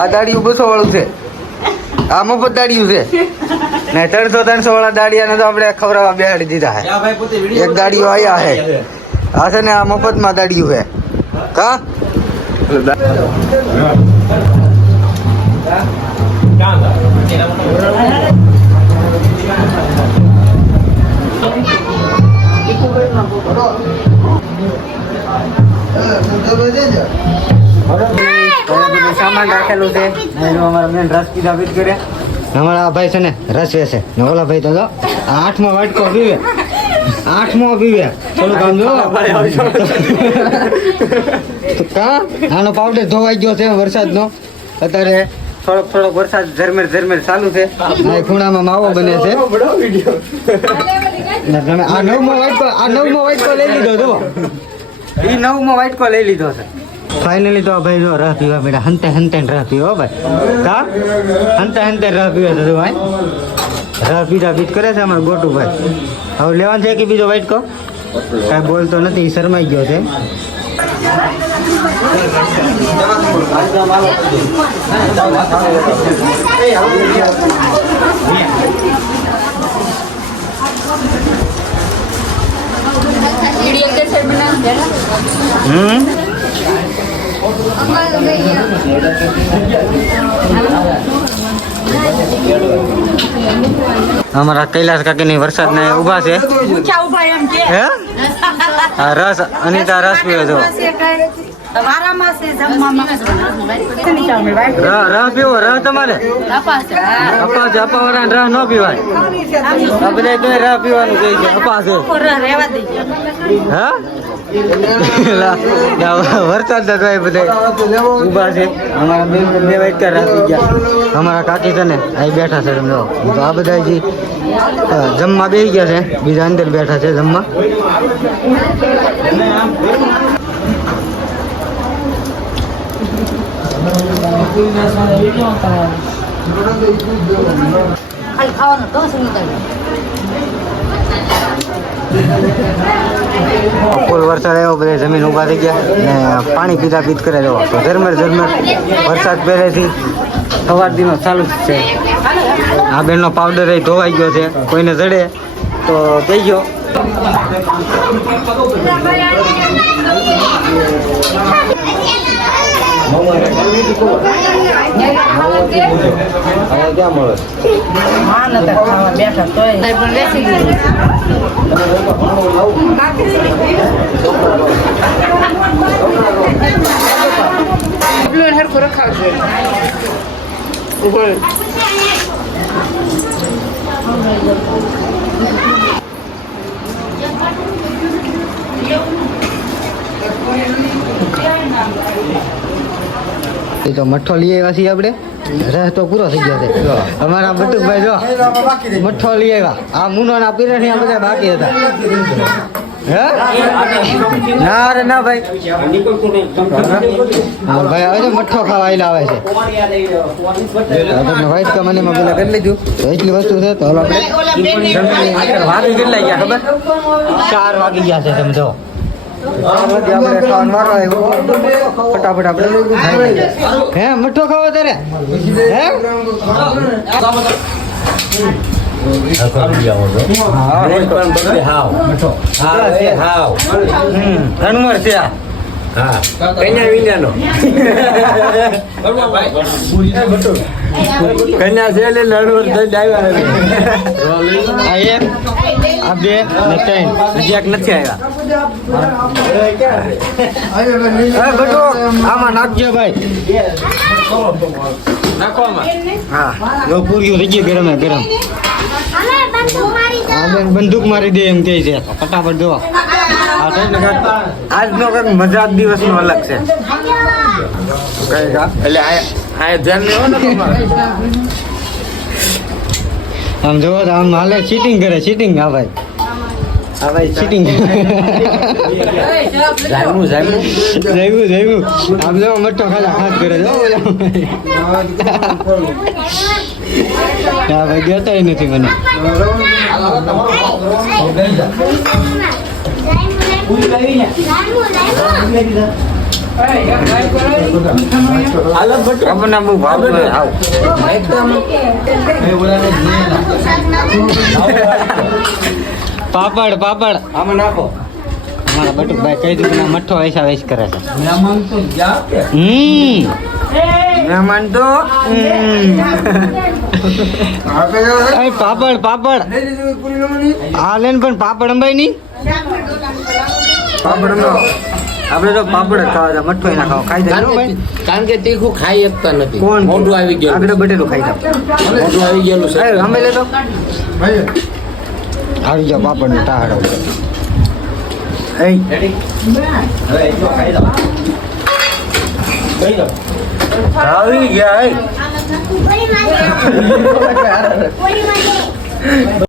આ દાડિયું 200 વાળું છે, આ મફત દાડિયું છે ને 300 વાળા દાડિયાને તો આપણે ખવડાવવા બેહાડી દીધા છે. એક દાડિયો આયા છે, આ છે ને આ મફતમાં દાડિયું છે. કા સામાન રાખેલું છે. અમારા મેન રસ પીધા પીધ કરે. અમારા આ ભાઈ છે ને રસ વેસે ને ઓલા ભાઈ તો 8મો વાટકો પીવે, 8મો પીવે. થોડું કામ જો કા આનો પાવડર ધોવાઈ ગયો છે વરસાદનો. અત્યારે થોડોક વરસાદ ઝરમેર ચાલુ છે. ખૂણામાં માવો બને છે. તમે આ 9મો વાટકો લઈ લીધો જો, એ 9મો વાટકો લઈ લીધો છે. ફાઇનલી તો ભાઈ જો રસ પીવા પડ્યા. હંતે રસ પીવો ભાઈ. કા હંતે રસ પીવે તો ભાઈ રસ પીધા પીધ કરે છે અમારે ગોટું ભાઈ. હવે લેવાનું છે કે બીજો વાટકો? કાંઈ બોલતો નથી, શરમાઈ ગયો છે. અમારા કૈલાસ કાકીની વરસાદ ને ઉભા છે. રસ અનિતા રસ પીવે છો. રસ પીવો, રસ તમારે અપાવાળા રસ ન પીવાય. આ બધા તો રસ પીવાનું કહે છે. અપાશે હા વરસાદ તો બધા ઉભા છે. અમારા બેન 2 વાટકા રાખી ગયા. અમારા કાકી છે ને અહીં બેઠા છે. સમજો તો આ બધા જે જમવા બેસી ગયા છે, બીજા અંદર બેઠા છે જમવા. ફૂલ વરસાદ આવ્યો, બધા જમીન ઉભા થઈ ગયા ને પાણી પીતા પીત કરે. જવા તો ઝરમર વરસાદ પહેલેથી સવાર દિનો ચાલુ જ છે. આ બેનનો પાવડર એ ધોવાઈ ગયો છે. કોઈને જડે તો કહી ગયો. ક્યાં મળે એ તો મઠ્ઠો લઈ આવ્યા છીએ આપણે. રસ તો પૂરો થઈ ગયો છે. અમારા બટુકભાઈ જો મઠ્ઠો લઈ આવ્યા. આ મુનોના પીરઠિયા બધા બાકી હતા. ના અરે ના ભાઈ, ભાઈ હવે તો મઠ્ઠો ખાવા આવે છે. વાઈટ કમાની માં પેલા કરી લીધું. એટલી વસ્તુ છે તો આપણે વાગી કેટલા ગયા ખબર? 4 વાગી ગયા છે. સમજો આપણે ખાવાનું મારો આવ્યો. ફટાફટ આપણે હે મઠ્ઠો ખાવો તારે હે કન્યા છે નથી આવ્યા. આમાં નાખજો ભાઈ. હા જો પૂરી થઈ ગઈ ગરમ ગરમ. બંદૂક મારી દે એમ કે છે. ફટાફટ જોવા આજનો કઈક મજા દિવસ નો અલગ છે. એટલે આમ જોવો તો આમ હાલે ચીટિંગ કરે. ચીટિંગ હા ભાઈ ચીટિંગ. આમ જો મઠ્ઠો ખાલા ખાસ કરે. હા ભાઈ ગયો નથી મને. આપણને બહુ ભાવ આવ પાપડ પાપડ આમાં નાખો અમારા બટુકભાઈ કહી દીધું મઠ્ઠો વૈસા વૈસ કરે છે મહેમાન તો પાપડ પાપડ હા લેન પણ પાપડ અંબાઈ નહીં પાપડ આપણે તો પાપડ જ ખાવા છે મઠ્ઠો એના ખાવા ખાઈ જાય ભાઈ કારણ કે તીખું ખાઈ શકતા નથી કોણ મોઢું આવી ગયું આગળ બટેલું ખાઈ જાવ મોઢું આવી ગયેલું છે અમે લેતો આવી જાવ પાપડ ને ટાળો આવી ગયા